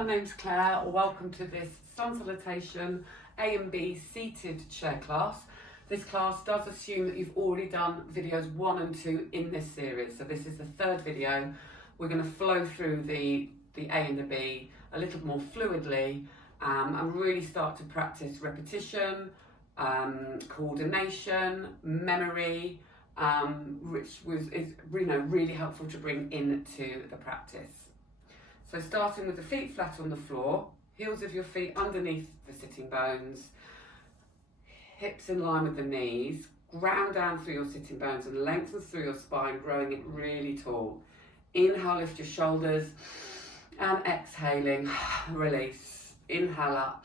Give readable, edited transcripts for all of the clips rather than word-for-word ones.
My name's Claire. Welcome to this Salutation A and B seated chair class. This class does assume that you've already done videos 1 and 2 in this series. So this is the third video. We're going to flow through the A and the B a little more fluidly and really start to practice repetition, coordination, memory, which is really helpful to bring into the practice. So starting with the feet flat on the floor, heels of your feet underneath the sitting bones, hips in line with the knees, ground down through your sitting bones and lengthen through your spine, growing it really tall. Inhale, lift your shoulders, and exhaling, release. Inhale up,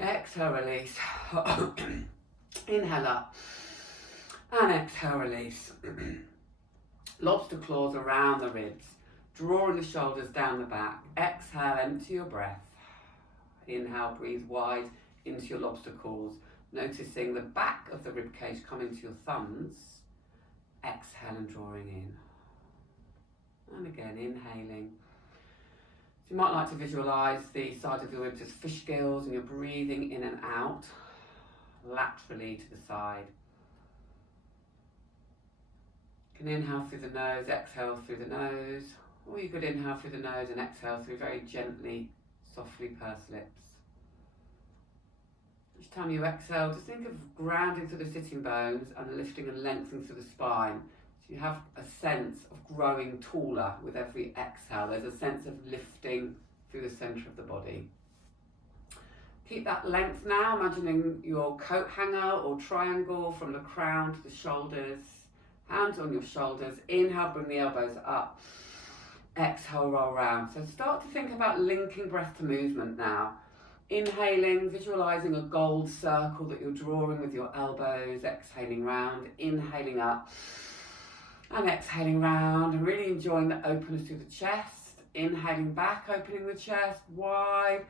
exhale, release. Inhale up, and exhale, release. Lobster claws around the ribs. Drawing the shoulders down the back. Exhale, empty your breath. Inhale, breathe wide into your lobster claws, noticing the back of the rib cage coming to your thumbs. Exhale and drawing in. And again, inhaling. So you might like to visualise the side of your ribs as fish gills and you're breathing in and out, laterally to the side. You can inhale through the nose, exhale through the nose. Or you could inhale through the nose and exhale through very gently, softly pursed lips. Each time you exhale, just think of grounding through the sitting bones and lifting and lengthening through the spine. So you have a sense of growing taller with every exhale. There's a sense of lifting through the centre of the body. Keep that length now, imagining your coat hanger or triangle from the crown to the shoulders. Hands on your shoulders. Inhale, bring the elbows up. Exhale, roll round. So start to think about linking breath to movement now. Inhaling, visualising a gold circle that you're drawing with your elbows, exhaling round, inhaling up and exhaling round, and really enjoying the openness through the chest. Inhaling back, opening the chest wide,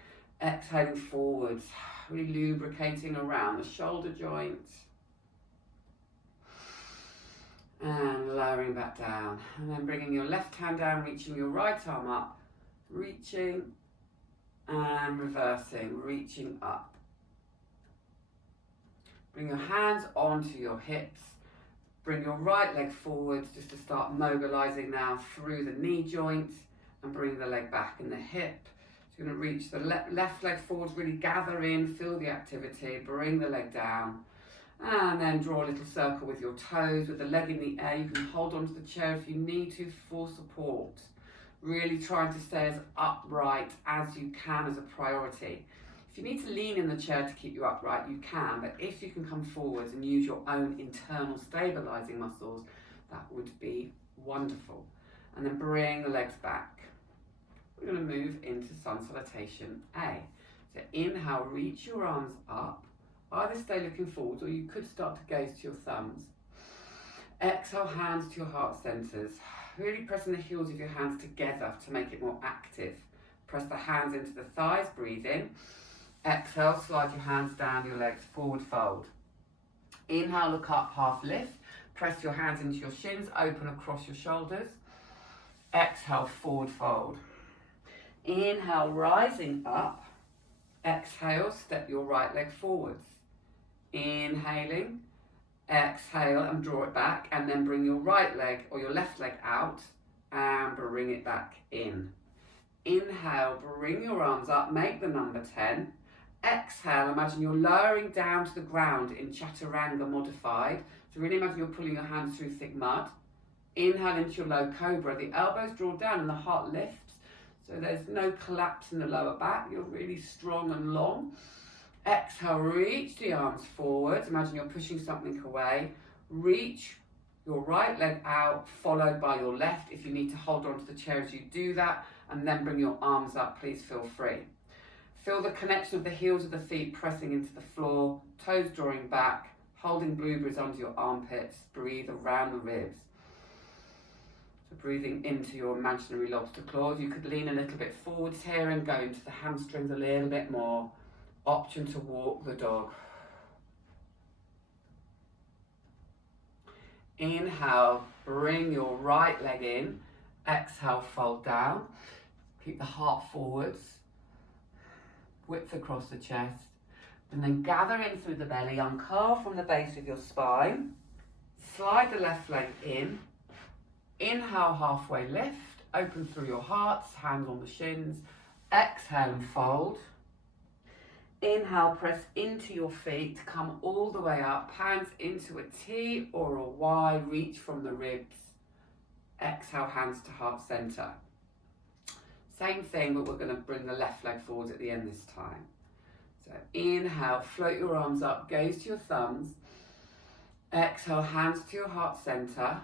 exhaling forwards, really lubricating around the shoulder joints. And lowering back down, and then bringing your left hand down, reaching your right arm up, reaching and reversing, reaching up. Bring your hands onto your hips, bring your right leg forwards just to start mobilizing now through the knee joint and bring the leg back in the hip. So you're going to reach the left leg forwards, really gather in, feel the activity, bring the leg down. And then draw a little circle with your toes, with the leg in the air. You can hold onto the chair if you need to for support. Really trying to stay as upright as you can as a priority. If you need to lean in the chair to keep you upright, you can, but if you can come forwards and use your own internal stabilising muscles, that would be wonderful. And then bring the legs back. We're going to move into Sun Salutation A. So inhale, reach your arms up. Either stay looking forwards or you could start to gaze to your thumbs. Exhale, hands to your heart centres. Really pressing the heels of your hands together to make it more active. Press the hands into the thighs, breathe in. Exhale, slide your hands down your legs, forward fold. Inhale, look up, half lift. Press your hands into your shins, open across your shoulders. Exhale, forward fold. Inhale, rising up. Exhale, step your right leg forwards. Inhaling, exhale and draw it back, and then bring your right leg or your left leg out and bring it back in. Inhale, bring your arms up, make the number 10. Exhale, imagine you're lowering down to the ground in Chaturanga modified. So really imagine you're pulling your hands through thick mud. Inhale into your low cobra. The elbows draw down and the heart lifts. So there's no collapse in the lower back. You're really strong and long. Exhale, reach the arms forwards. Imagine you're pushing something away. Reach your right leg out, followed by your left. If you need to hold on to the chair as you do that, and then bring your arms up, please feel free. Feel the connection of the heels of the feet pressing into the floor, toes drawing back, holding blueberries under your armpits. Breathe around the ribs. So breathing into your imaginary lobster claws. You could lean a little bit forwards here and go into the hamstrings a little bit more. Option to walk the dog. Inhale, bring your right leg in. Exhale, fold down. Keep the heart forwards, width across the chest, and then gather in through the belly, uncurl from the base of your spine, slide the left leg in, inhale, halfway lift, open through your hearts, hands on the shins, exhale and fold. Inhale, press into your feet, come all the way up, hands into a T or a Y, reach from the ribs. Exhale, hands to heart center. Same thing, but we're going to bring the left leg forward at the end this time. So inhale, float your arms up, gaze to your thumbs. Exhale, hands to your heart center.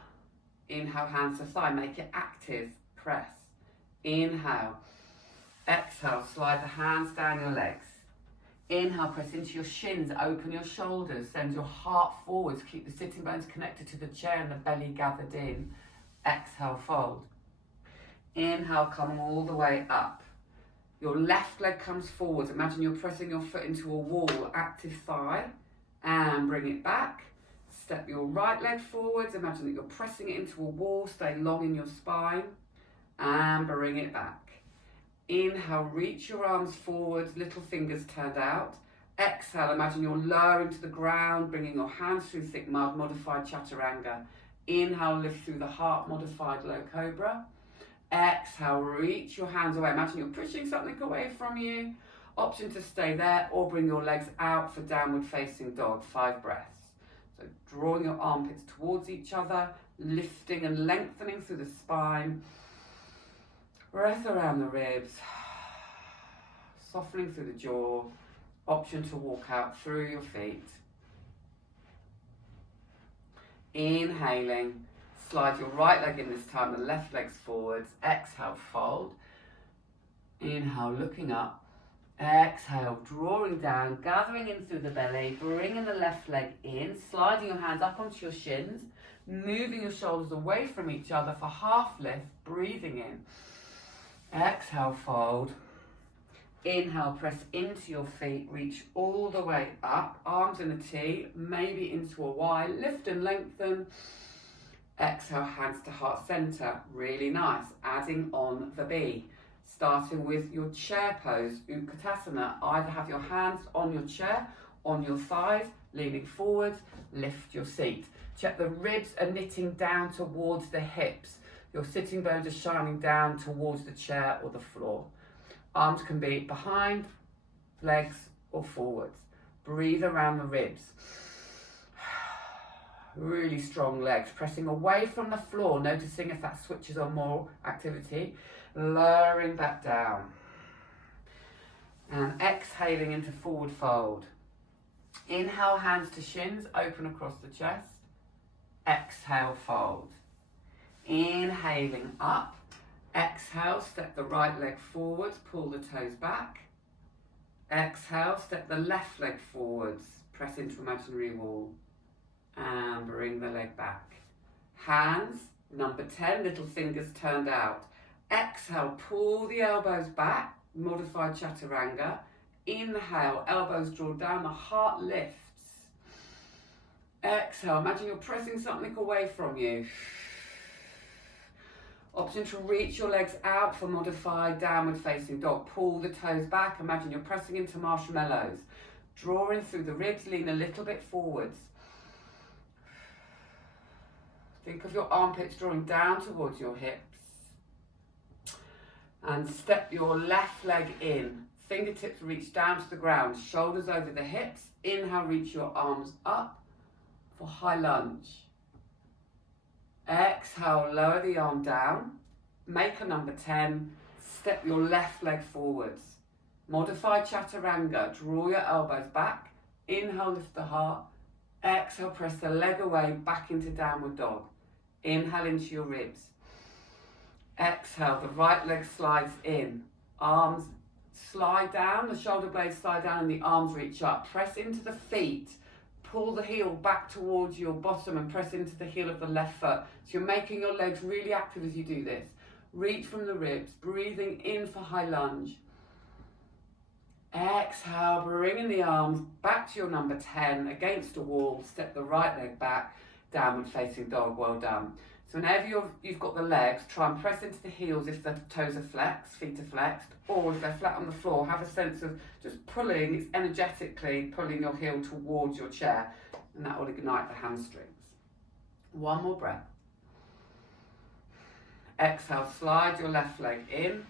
Inhale, hands to thigh, make it active, press. Inhale, exhale, slide the hands down your legs. Inhale, press into your shins, open your shoulders, send your heart forwards, keep the sitting bones connected to the chair and the belly gathered in. Exhale, fold. Inhale, come all the way up. Your left leg comes forward. Imagine you're pressing your foot into a wall, active thigh, and bring it back. Step your right leg forwards. Imagine that you're pressing it into a wall, stay long in your spine, and bring it back. Inhale, reach your arms forwards, little fingers turned out. Exhale, imagine you're lowering to the ground, bringing your hands through thick mud, modified chaturanga. Inhale, lift through the heart, modified low cobra. Exhale, reach your hands away. Imagine you're pushing something away from you. Option to stay there or bring your legs out for downward facing dog, 5 breaths. So drawing your armpits towards each other, lifting and lengthening through the spine. Breath around the ribs, softening through the jaw. Option to walk out through your feet. Inhaling, slide your right leg in this time, the left leg's forwards. Exhale, fold. Inhale, looking up. Exhale, drawing down, gathering in through the belly, bringing the left leg in, sliding your hands up onto your shins, moving your shoulders away from each other for half lift, breathing in. Exhale, fold. Inhale, press into your feet, reach all the way up, arms in a T, maybe into a Y, lift and lengthen. Exhale, hands to heart center, really nice. Adding on the B, starting with your chair pose, Utkatasana. Either have your hands on your chair, on your thighs, leaning forward, lift your seat. Check the ribs are knitting down towards the hips. Your sitting bones are shining down towards the chair or the floor. Arms can be behind, legs, or forwards. Breathe around the ribs. Really strong legs, pressing away from the floor, noticing if that switches on more activity. Lowering back down. And exhaling into forward fold. Inhale, hands to shins, open across the chest. Exhale, fold. Inhaling up, exhale, step the right leg forwards, pull the toes back. Exhale, step the left leg forwards, press into imaginary wall, and bring the leg back. Hands, number 10, little fingers turned out. Exhale, pull the elbows back, modified chaturanga. Inhale, elbows draw down, the heart lifts. Exhale, imagine you're pressing something away from you. Option to reach your legs out for modified downward facing dog. Pull the toes back. Imagine you're pressing into marshmallows. Drawing through the ribs, lean a little bit forwards. Think of your armpits drawing down towards your hips. And step your left leg in. Fingertips reach down to the ground. Shoulders over the hips. Inhale, reach your arms up for high lunge. Exhale, lower the arm down. Make a number 10. Step your left leg forwards. Modified chaturanga. Draw your elbows back. Inhale, lift the heart. Exhale, press the leg away back into downward dog. Inhale into your ribs. Exhale, the right leg slides in. Arms slide down, the shoulder blades slide down and the arms reach up. Press into the feet. Pull the heel back towards your bottom and press into the heel of the left foot. So you're making your legs really active as you do this. Reach from the ribs, breathing in for high lunge. Exhale, bringing the arms back to your number 10 against a wall. Step the right leg back, downward facing dog, well done. So whenever you've got the legs, try and press into the heels if the toes are flexed, feet are flexed, or if they're flat on the floor, have a sense of just pulling, it's energetically pulling your heel towards your chair, and that will ignite the hamstrings. One more breath. Exhale, slide your left leg in,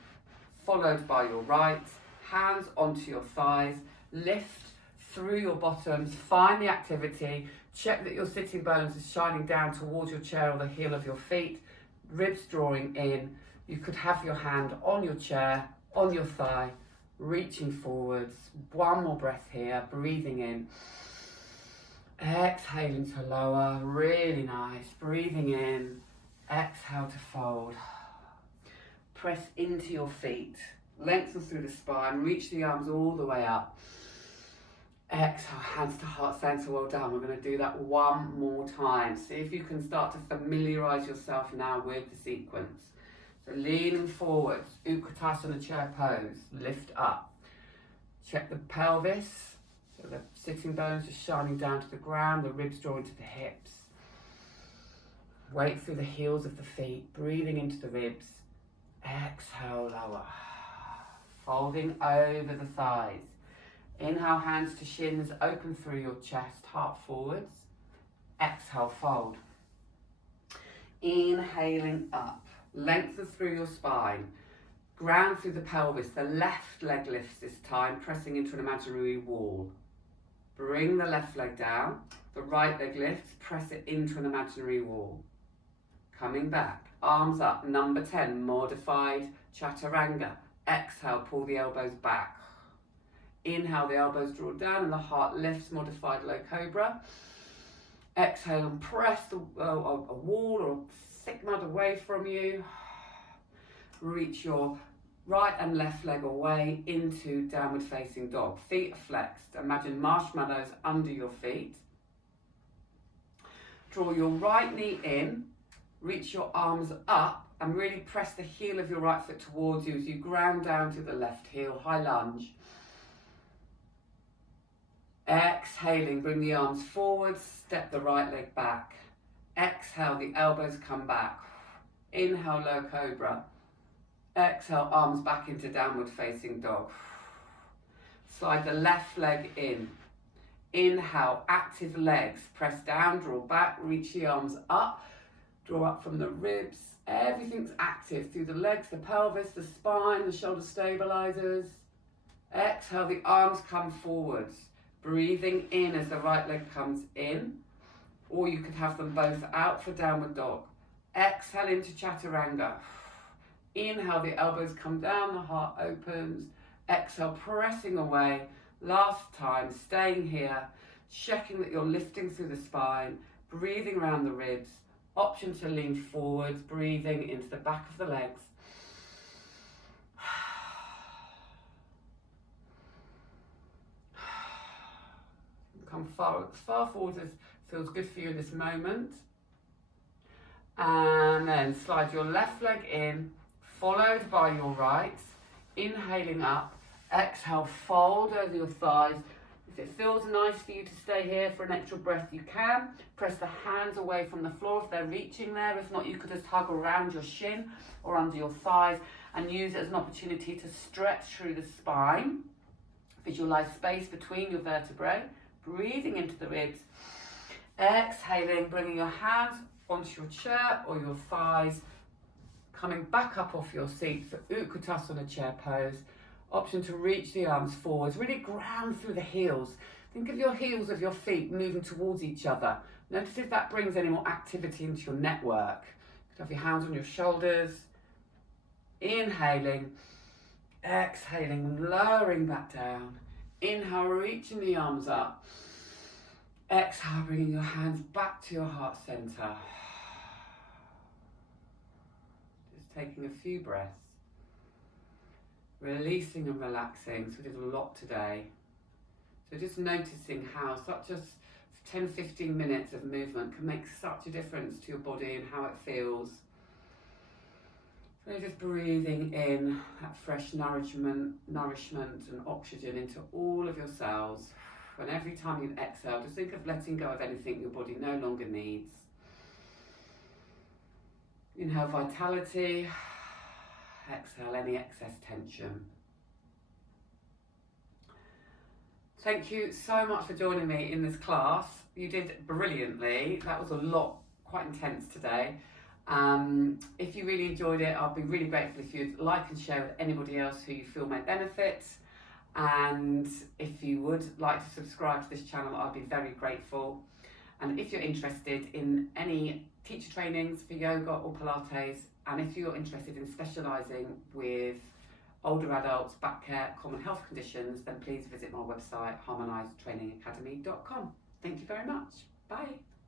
followed by your right, hands onto your thighs, lift through your bottoms, find the activity, check that your sitting bones are shining down towards your chair or the heel of your feet, ribs drawing in. You could have your hand on your chair, on your thigh, reaching forwards. One more breath here, breathing in. Exhaling to lower, really nice. Breathing in, exhale to fold. Press into your feet, lengthen through the spine, reach the arms all the way up. Exhale, hands to heart center, well done. We're going to do that one more time. See if you can start to familiarize yourself now with the sequence. So leaning forwards, Utkatasana chair pose, lift up. Check the pelvis, so the sitting bones just shining down to the ground, the ribs drawing to the hips. Weight through the heels of the feet, breathing into the ribs. Exhale, lower. Folding over the thighs. Inhale, hands to shins, open through your chest, heart forwards. Exhale, fold. Inhaling up, lengthen through your spine. Ground through the pelvis, the left leg lifts this time, pressing into an imaginary wall. Bring the left leg down, the right leg lifts, press it into an imaginary wall. Coming back, arms up, number 10, modified chaturanga. Exhale, pull the elbows back. Inhale, the elbows draw down and the heart lifts, modified low cobra. Exhale and press a wall or thick mud away from you. Reach your right and left leg away into downward facing dog. Feet are flexed. Imagine marshmallows under your feet. Draw your right knee in, reach your arms up and really press the heel of your right foot towards you as you ground down to the left heel, high lunge. Exhaling, bring the arms forward, step the right leg back. Exhale, the elbows come back. Inhale, low cobra. Exhale, arms back into downward facing dog. Slide the left leg in. Inhale, active legs. Press down, draw back, reach the arms up. Draw up from the ribs. Everything's active through the legs, the pelvis, the spine, the shoulder stabilizers. Exhale, the arms come forwards. Breathing in as the right leg comes in, or you could have them both out for downward dog. Exhale into chaturanga. Inhale, the elbows come down, the heart opens. Exhale, pressing away. Last time, staying here, checking that you're lifting through the spine, breathing around the ribs. Option to lean forwards, breathing into the back of the legs. Come far forward as feels good for you in this moment. And then slide your left leg in, followed by your right. Inhaling up, exhale, fold over your thighs. If it feels nice for you to stay here for an extra breath, you can. Press the hands away from the floor if they're reaching there. If not, you could just hug around your shin or under your thighs and use it as an opportunity to stretch through the spine. Visualize space between your vertebrae. Breathing into the ribs, exhaling, bringing your hands onto your chair or your thighs, coming back up off your seat for Utkatasana chair pose. Option to reach the arms forwards, really ground through the heels. Think of your heels of your feet moving towards each other. Notice if that brings any more activity into your network. You could have your hands on your shoulders, inhaling, exhaling, lowering back down. Inhale, reaching the arms up. Exhale, bringing your hands back to your heart center. Just taking a few breaths. Releasing and relaxing. So we did a lot today. So just noticing how such as 10-15 minutes of movement can make such a difference to your body and how it feels. So just breathing in that fresh nourishment and oxygen into all of your cells. And every time you exhale, just think of letting go of anything your body no longer needs. Inhale vitality, exhale any excess tension. Thank you so much for joining me in this class. You did brilliantly. That was a lot, quite intense today. If you really enjoyed it, I'll be really grateful if you'd like and share with anybody else who you feel may benefit. And if you would like to subscribe to this channel, I'd be very grateful. And if you're interested in any teacher trainings for yoga or Pilates, and if you're interested in specialising with older adults, back care, common health conditions, then please visit my website, harmonisetrainingacademy.com. Thank you very much. Bye.